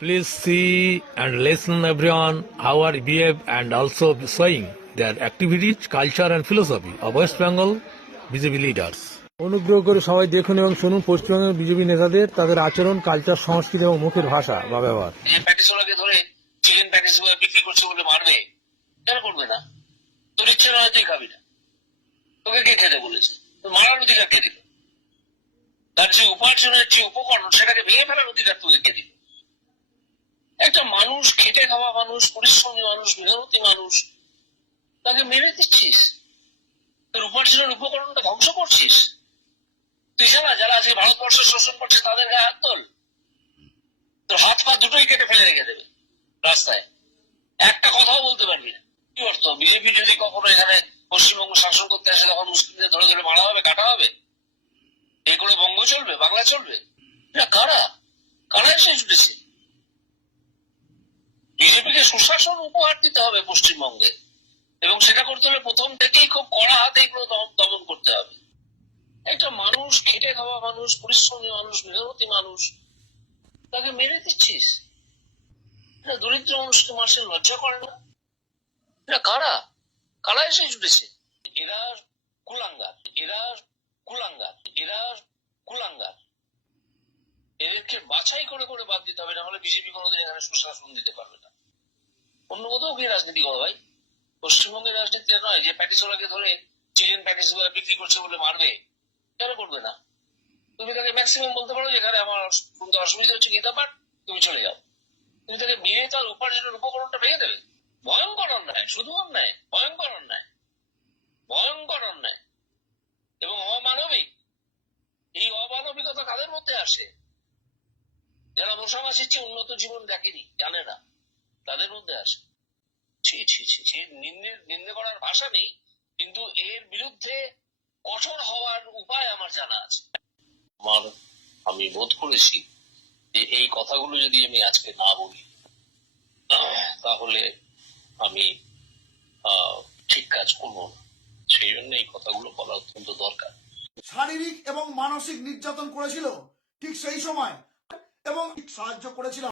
Please see and listen everyone how are behave and also showing their activities, culture and philosophy of West Bengal BJP leaders. অনুগ্রহ করে সবাই দেখুন এবং শুনুন পশ্চিমবঙ্গের বিজেপি নেতাদের তাদের আচরণ, কালচার, সংস্কৃতি এবং মুখের ভাষা বা ব্যবহার। যে প্যাটিসওয়ালাকে ধরে চিকেন প্যাটিস বিক্রি করছে বলে মারবে, কেন করবে না? তোর ইচ্ছে নয় তুই খাবি না, তোকে কে খেতে বলেছে? তোর মারার অধিকার কে দিল? তার যে উপার্জনের যে উপকরণ সেটাকে ভেঙে ফেলার অধিকার তোকে কে দিল? একটা মানুষ, খেটে খাওয়া মানুষ, পরিশ্রমী মানুষ, মেহনতি মানুষ, তাকে মেরে দিচ্ছিস, তোর উপার্জনের উপকরণটা ধ্বংস করছিস। তুই যারা আজকে ভারতবর্ষ শোষণ করছে তাদের গায়ে হাত তোল, তোর হাত পা দুটোই কেটে ফেলে রেখে দেবে রাস্তায়, একটা কথাও বলতে পারবি না। কি অর্থ? বিজেপি যদি কখনো এখানে পশ্চিমবঙ্গ শাসন করতে আসে তখন মুসলিমদের ধরে ধরে মারা হবে, কাটা হবে, এই করে বঙ্গ চলবে, বাংলা চলবে না? কারা কারা এসে জুটেছে? বিজেপিকে সুশাসন উপহার দিতে হবে পশ্চিমবঙ্গে, এবং সেটা করতে হলে প্রথম থেকেই খুব কড়া হাতে এগুলো দমন করতে হবে। একটা মানুষ, খেটে খাওয়া মানুষ, পরিশ্রমী মানুষ, মেহনতি মানুষ, তাকে মেরে দিচ্ছিস। এটা দরিদ্র মানুষকে মাসে লজ্জা করে না? এটা কারা কারা এসে জুটেছে? এরা কুলাঙ্গার, এরা কুলাঙ্গার, এরা কুলাঙ্গার। এদেরকে বাছাই করে করে বাদ দিতে হবে, না হলে বিজেপি কোনোদিন এখানে সুশাসন দিতে পারবে না। অন্য কোথাও কি রাজনীতি করো ভাই? পশ্চিমবঙ্গের রাজনীতি নয় যে প্যাটিসওয়ালাকে ধরে চিকেন প্যাটিস বিক্রি করছে বলে মারবে, কেন করবে না? তুমি তাকে ম্যাক্সিমাম বলতে পারো যেখানে আমার শুনতে অসুবিধা হচ্ছে গীতা পাঠ, তুমি চলে যাও। তুমি তাকে মেরে তার উপার্জনের উপকরণটা ভেঙে দেবে। ভয়ঙ্কর অন্যায়, শুধু অন্যায়, ভয়ঙ্কর অন্যায়, ভয়ঙ্কর অন্যায় এবং অমানবিক। এই অমানবিকতা কাদের মধ্যে আসে? যারা বসবাসের চেয়ে উন্নত জীবন দেখেনি, জানে না, তাদের মধ্যে আসে। ছি ছি ছি ছি, নিন্দে করার ভাষা নেই, কিন্তু এর বিরুদ্ধে কঠোর হওয়ার উপায় আমার জানা আছে। আমি বোধ করেছি যে এই কথাগুলো যদি আমি আজকে না বলি তাহলে আমি ঠিক কাজ করবো না। সেই জন্য এই কথাগুলো বলা অত্যন্ত দরকার। শারীরিক এবং মানসিক নির্যাতন করেছিল ঠিক সেই সময়, এবং সাহায্য করেছিল।